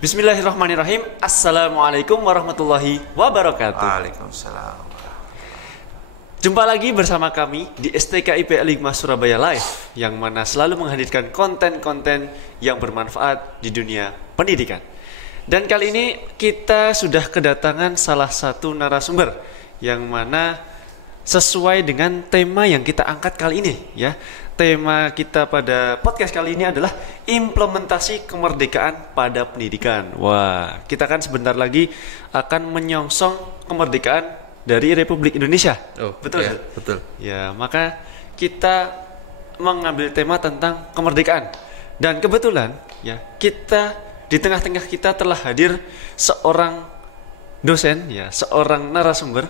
Bismillahirrahmanirrahim. Assalamualaikum warahmatullahi wabarakatuh. Waalaikumsalam. Jumpa lagi bersama kami di STKIP 5 Surabaya Live, yang mana selalu menghadirkan konten-konten yang bermanfaat di dunia pendidikan. Dan kali ini kita sudah kedatangan salah satu narasumber yang mana sesuai dengan tema yang kita angkat kali ini, ya. Tema kita pada podcast kali ini adalah implementasi kemerdekaan pada pendidikan. Wah, kita kan sebentar lagi akan menyongsong kemerdekaan dari Republik Indonesia. Oh, betul? Ya, betul. Ya, maka kita mengambil tema tentang kemerdekaan. Dan kebetulan, ya, kita di tengah-tengah kita telah hadir seorang dosen, ya, seorang narasumber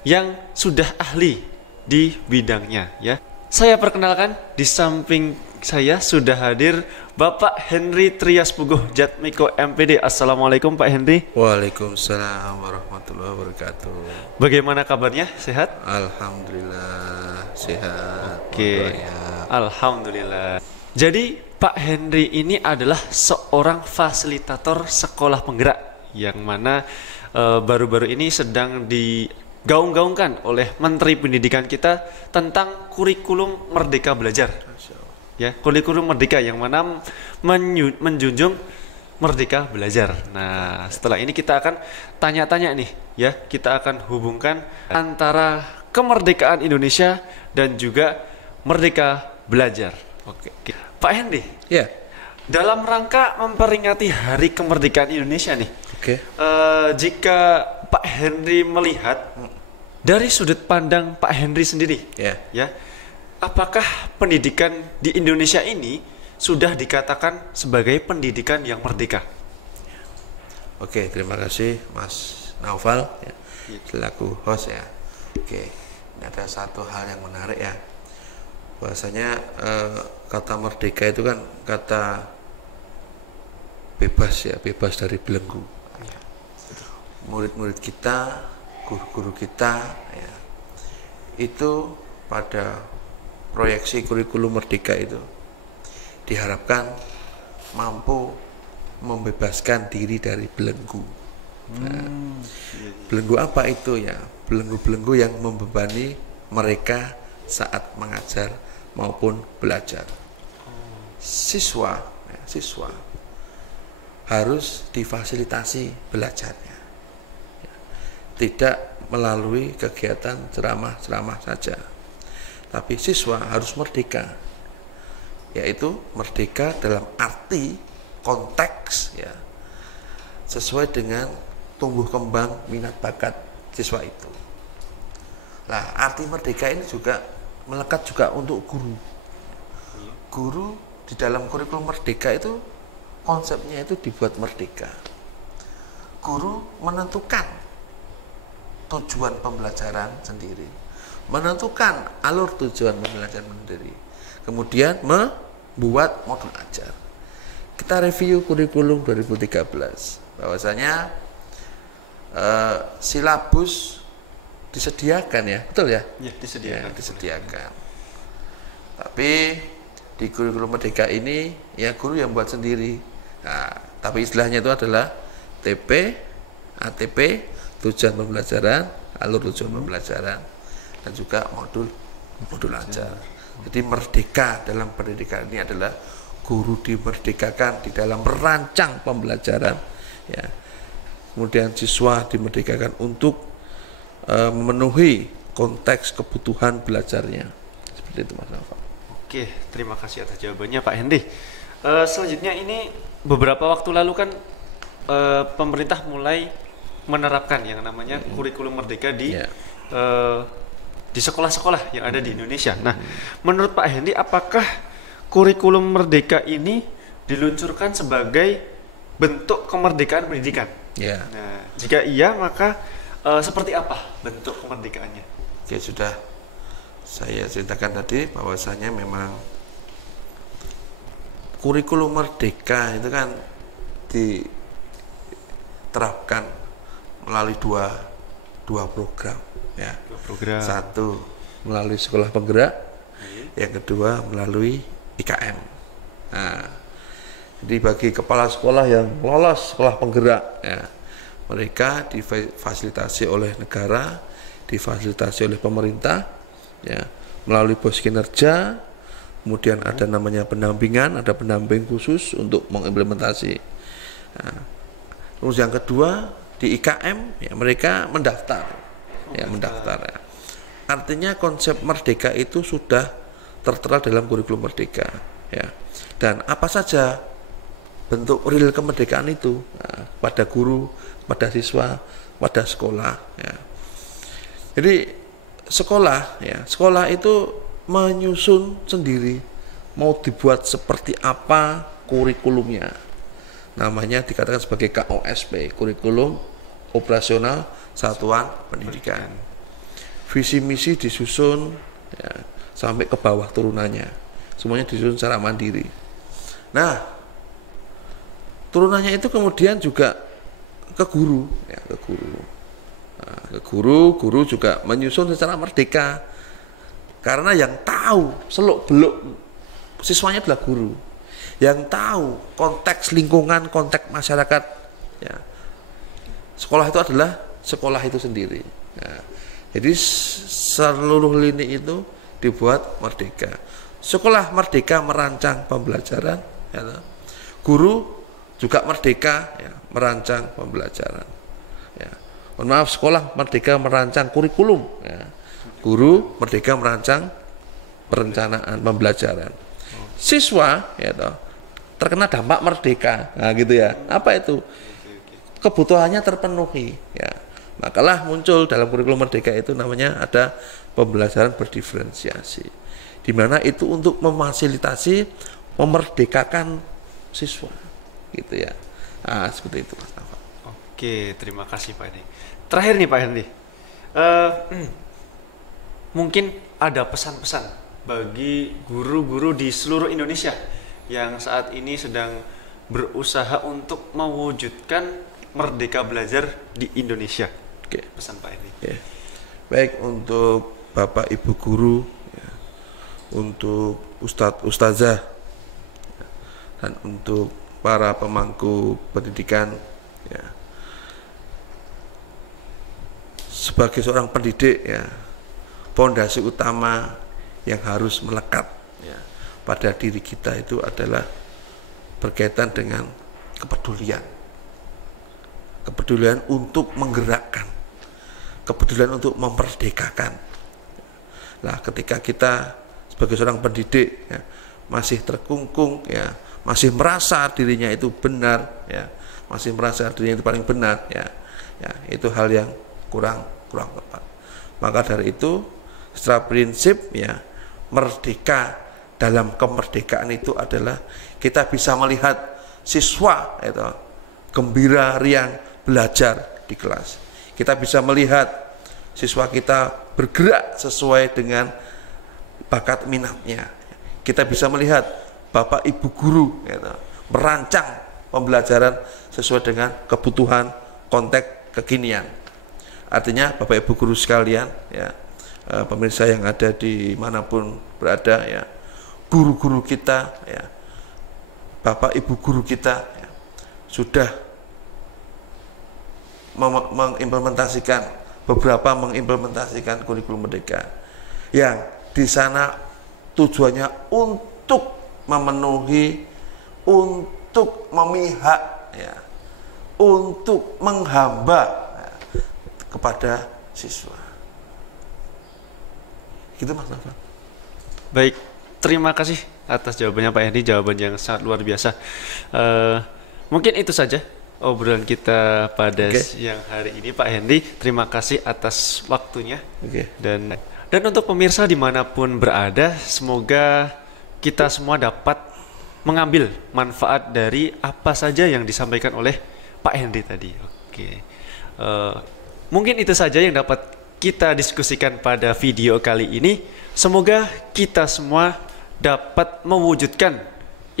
yang sudah ahli di bidangnya, ya. Saya perkenalkan, di samping saya sudah hadir Bapak Henry Trias Puguh Jatmiko MPD. Assalamualaikum Pak Henry. Waalaikumsalam warahmatullahi wabarakatuh. Bagaimana kabarnya? Sehat? Alhamdulillah sehat. Oke. Alhamdulillah. Jadi Pak Henry ini adalah seorang fasilitator sekolah penggerak, yang mana baru-baru ini sedang digaung-gaungkan oleh Menteri Pendidikan kita tentang kurikulum Merdeka Belajar. Ya, kurikulum Merdeka yang mana menjunjung Merdeka Belajar. Nah, setelah ini kita akan tanya-tanya nih, ya. Kita akan hubungkan antara kemerdekaan Indonesia dan juga Merdeka Belajar. Oke. Pak Henry. Ya. Dalam rangka memperingati Hari Kemerdekaan Indonesia nih. Oke. Jika Pak Henry melihat dari sudut pandang Pak Henry sendiri, ya, apakah pendidikan di Indonesia ini sudah dikatakan sebagai pendidikan yang merdeka? Oke, terima kasih Mas Naufal, ya, selaku host, ya. Oke, ini ada satu hal yang menarik, ya. Bahwasanya kata merdeka itu kan kata bebas, ya, bebas dari belenggu. Murid-murid kita, guru-guru kita, ya, itu pada proyeksi kurikulum merdeka itu diharapkan mampu membebaskan diri dari belenggu. Nah, belenggu apa itu, ya? Belenggu-belenggu yang membebani mereka saat mengajar maupun belajar. Siswa harus difasilitasi belajarnya, tidak melalui kegiatan ceramah-ceramah saja, tapi siswa harus merdeka, yaitu merdeka dalam arti konteks, ya, sesuai dengan tumbuh kembang minat bakat siswa itu. Nah, arti merdeka ini juga melekat juga untuk guru. Guru di dalam kurikulum merdeka itu konsepnya itu dibuat merdeka. Guru menentukan tujuan pembelajaran sendiri, menentukan alur tujuan pembelajaran sendiri, kemudian membuat modul ajar. Kita review kurikulum 2013, bahwasanya silabus disediakan, ya, betul, ya? Ya, disediakan. Ya, disediakan. Tapi di kurikulum merdeka ini, ya, guru yang buat sendiri. Nah, tapi istilahnya itu adalah TP, ATP, tujuan pembelajaran, alur tujuan pembelajaran, dan juga modul ajar. Jadi merdeka dalam pendidikan ini adalah guru dimerdekakan di dalam merancang pembelajaran, ya. Kemudian siswa dimerdekakan untuk memenuhi konteks kebutuhan belajarnya. Seperti itu, Mas Nafa. Oke, terima kasih atas jawabannya Pak Henry. Selanjutnya ini beberapa waktu lalu kan pemerintah mulai menerapkan yang namanya kurikulum merdeka di sekolah-sekolah yang ada di Indonesia. Nah, menurut Pak Henry, apakah kurikulum merdeka ini diluncurkan sebagai bentuk kemerdekaan pendidikan? Ya. Nah, jika iya, maka seperti apa bentuk kemerdekaannya? Oke, sudah saya ceritakan tadi bahwasanya memang kurikulum merdeka itu kan diterapkan melalui dua program, ya. Program. Satu melalui sekolah penggerak, yang kedua melalui IKM. Nah, Jadi bagi kepala sekolah yang lolos sekolah penggerak, ya, mereka difasilitasi oleh negara, difasilitasi oleh pemerintah, ya, melalui pos kinerja. Kemudian ada namanya pendampingan, ada pendamping khusus untuk mengimplementasi. Nah, terus yang kedua di IKM, ya, mereka mendaftar, ya. Artinya konsep merdeka itu sudah tertera dalam kurikulum merdeka, ya. Dan apa saja bentuk real kemerdekaan itu, nah, pada guru, pada siswa, pada sekolah, ya. Jadi sekolah, ya, sekolah itu menyusun sendiri mau dibuat seperti apa kurikulumnya. Namanya dikatakan sebagai KOSP, kurikulum operasional satuan pendidikan. Visi misi disusun, ya, sampai ke bawah turunannya, semuanya disusun secara mandiri. Nah, turunannya itu kemudian juga ke guru, ya, ke guru. Nah, ke guru juga menyusun secara merdeka. Karena yang tahu seluk-beluk siswanya adalah guru. Yang tahu konteks lingkungan, konteks masyarakat, ya, sekolah itu adalah sekolah itu sendiri. Ya. Jadi seluruh lini itu dibuat merdeka. Sekolah merdeka merancang pembelajaran, ya, guru juga merdeka, ya, merancang pembelajaran. Ya. Mohon maaf, sekolah merdeka merancang kurikulum, ya. Guru merdeka merancang perencanaan pembelajaran. Siswa, ya, terkena dampak merdeka, nah, gitu ya. Apa itu? Kebutuhannya terpenuhi, ya. Makalah muncul dalam kurikulum merdeka itu namanya ada pembelajaran berdiferensiasi, di mana itu untuk memfasilitasi memerdekakan siswa, gitu ya. Nah, seperti itu, Mas Nafa. Oke, terima kasih Pak Hendy. Terakhir nih Pak Hendy, mungkin ada pesan-pesan bagi guru-guru di seluruh Indonesia yang saat ini sedang berusaha untuk mewujudkan merdeka belajar di Indonesia. Oke, pesan Pak Hendy. Ya. Baik untuk Bapak Ibu guru, ya, untuk Ustadz Ustazah, ya, dan untuk para pemangku pendidikan, ya. Sebagai seorang pendidik, ya, fondasi utama yang harus melekat, ya, pada diri kita itu adalah berkaitan dengan kepedulian. Kepedulian untuk menggerakkan, kepedulian untuk memerdekakan. Nah, ketika kita sebagai seorang pendidik, ya, masih terkungkung, ya, masih merasa dirinya itu benar, ya, masih merasa dirinya itu paling benar, ya, itu hal yang kurang tepat. Maka dari itu, secara prinsip, ya, merdeka dalam kemerdekaan itu adalah kita bisa melihat siswa itu gembira, riang belajar di kelas. Kita bisa melihat siswa kita bergerak sesuai dengan bakat minatnya. Kita bisa melihat Bapak Ibu guru, gitu, merancang pembelajaran sesuai dengan kebutuhan konteks kekinian. Artinya Bapak Ibu guru sekalian, ya, pemirsa yang ada di manapun berada, ya, guru-guru kita, ya, Bapak Ibu guru kita, ya, sudah mengimplementasikan kurikulum merdeka yang di sana tujuannya untuk memenuhi, untuk memihak, ya, untuk menghamba, ya, kepada siswa. Gitu Mas Nafa. Baik, terima kasih atas jawabannya Pak Hendy, jawaban yang sangat luar biasa. Mungkin itu saja obrolan kita pada siang hari ini Pak Hendy. Terima kasih atas waktunya. Dan untuk pemirsa dimanapun berada, semoga kita semua dapat mengambil manfaat dari apa saja yang disampaikan oleh Pak Hendy tadi. Mungkin itu saja yang dapat kita diskusikan pada video kali ini. Semoga kita semua dapat mewujudkan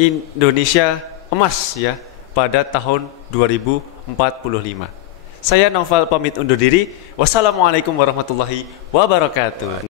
Indonesia emas, ya, pada tahun 2045. Saya Naufal pamit undur diri. Wassalamualaikum warahmatullahi wabarakatuh.